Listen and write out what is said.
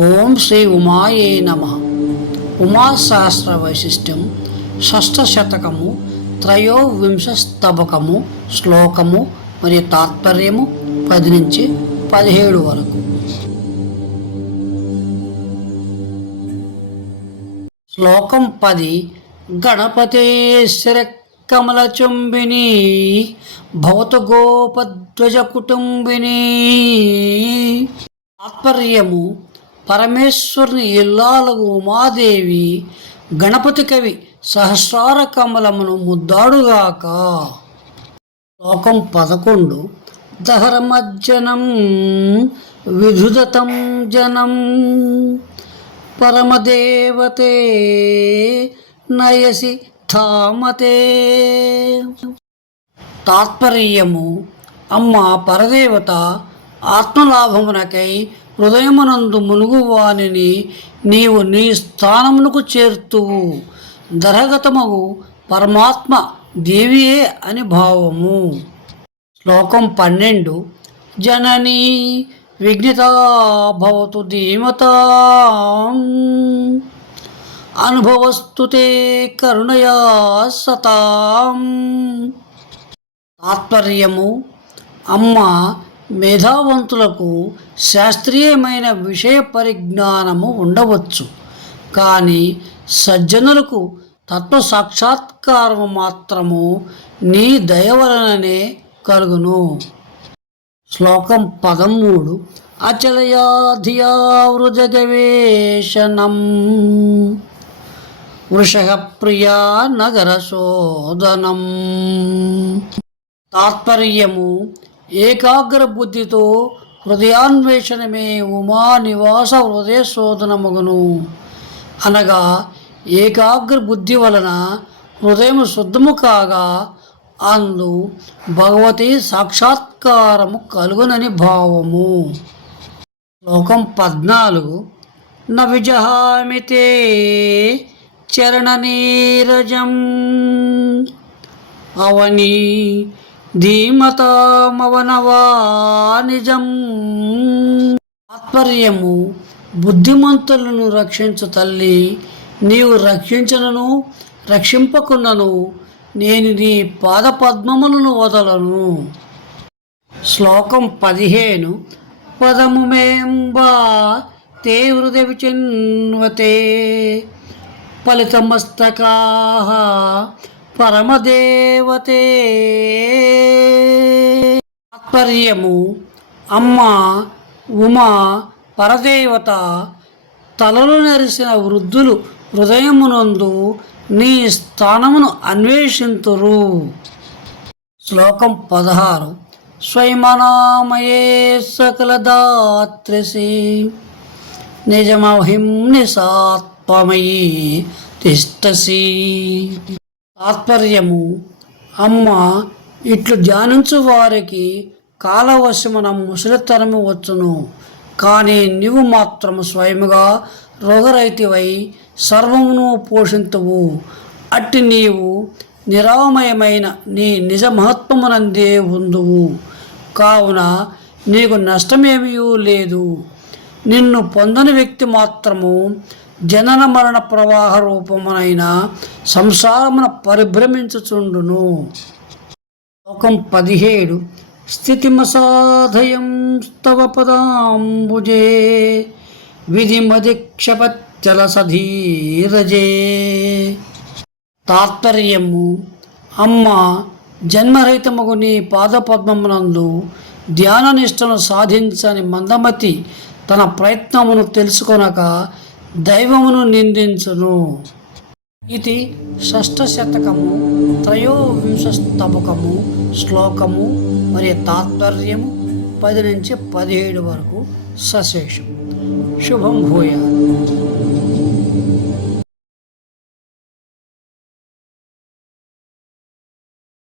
ఓం శ్రీ ఉమాయే నమ. ఉమాశాస్త్ర వైశిష్ట్యం షష్ఠశతకము శతకము త్రయోవింశస్తబకము శ్లోకము మరియు తాత్పర్యము పది నుంచి పదిహేడు వరకు. శ్లోకం పది గణపతే కమల చుంబిని భవత గోపధ్వజ కుటుంబిని. తాత్పర్యము పరమేశ్వరుని ఇల్లాలగు ఉమాదేవి గణపతి కవి సహస్రార కమలమును ముద్దాడుగాక. శ్లోకం పదకొండు. దహరమజ్జనం విధుదతం జనం పరమదేవతే నయసి ధామతే. తాత్పర్యము అమ్మ పరదేవత ఆత్మలాభమునకై హృదయమునందు మునుగు వానిని నీవు నీ స్థానమునకు చేర్తువు. దరగతమగు పరమాత్మ దేవియే అని భావము. శ్లోకం పన్నెండు. జననీ విఘ్నిత భవతు ధీమత. అనుభవస్తుతే కరుణయా సతాం. తాత్పర్యము అమ్మ మేధావంతులకు శాస్త్రీయమైన విషయ పరిజ్ఞానము ఉండవచ్చు. కానీ సజ్జనులకు తత్వ సాక్షాత్కారము మాత్రము నీ దయ వలననే కలుగును. శ్లోకం పదమూడు. అచలయా ధియా వృషభ ప్రియా నగర శోధనం. తాత్పర్యము ఏకాగ్ర బుద్ధితో హృదయాన్వేషణమే ఉమా నివాస హృదయ శోధనమగును. అనగా ఏకాగ్ర బుద్ధి వలన హృదయం శుద్ధము కాగా అందు భగవతి సాక్షాత్కారము కలుగునని భావము. శ్లోకం పద్నాలుగు. నవిజహామితే చరణ చరణనీరజం. అవని ధీమతామవనవా నిజం తాత్పర్యము బుద్ధిమంతులను రక్షించు తల్లి నీవు రక్షించనను రక్షింపకున్నను నేను నీ పాద పద్మములను వదలను. శ్లోకం పదిహేను. పదము మేంబా తే హృదయ చిన్వతే ఫలితమస్తకా పరమదేవతే. తాత్పర్యము అమ్మ ఉమా పరదేవత తలలు నెరిసిన వృద్ధులు హృదయమునందు నీ స్థానమును అన్వేషింతురు. శ్లోకం పదహారు. స్వయమనామయే సకలదాత్రిసి. నిజమహిం నిసాత్మయీ తిష్టసి. తాత్పర్యము అమ్మ ఇట్లు ధ్యానించు వారికి కాలవశమున ముసలితనము వచ్చును. కానీ నీవు మాత్రము స్వయముగా రోగరైతివై సర్వమును పోషింతువు. అట్టి నీవు నిరామయమైన నీ నిజ మహత్వమునందే ఉందువు. కావున నీకు నష్టమేమీ లేదు. నిన్ను పొందని వ్యక్తి మాత్రము జనన మరణ ప్రవాహ రూపమునైన సంసారమున పరిభ్రమించుచుండును. లోకం పదిహేడు. స్థితిమసాధయం స్తవ పదాంబుజే విధిమదిక్షపచ్చల సధీరజే తాత్పర్యము అమ్మ జన్మరహితముగు నీ పాదపద్మమునందు ధ్యాననిష్టను సాధించని మందమతి తన ప్రయత్నమును తెలుసుకొనక దైవమును నిందించును. ఇది షష్ఠశతకము త్రయోవింశస్తముఖము శ్లోకము మరియు తాత్పర్యము పది నుంచి పదిహేడు వరకు సశేషం. శుభం భూయాలి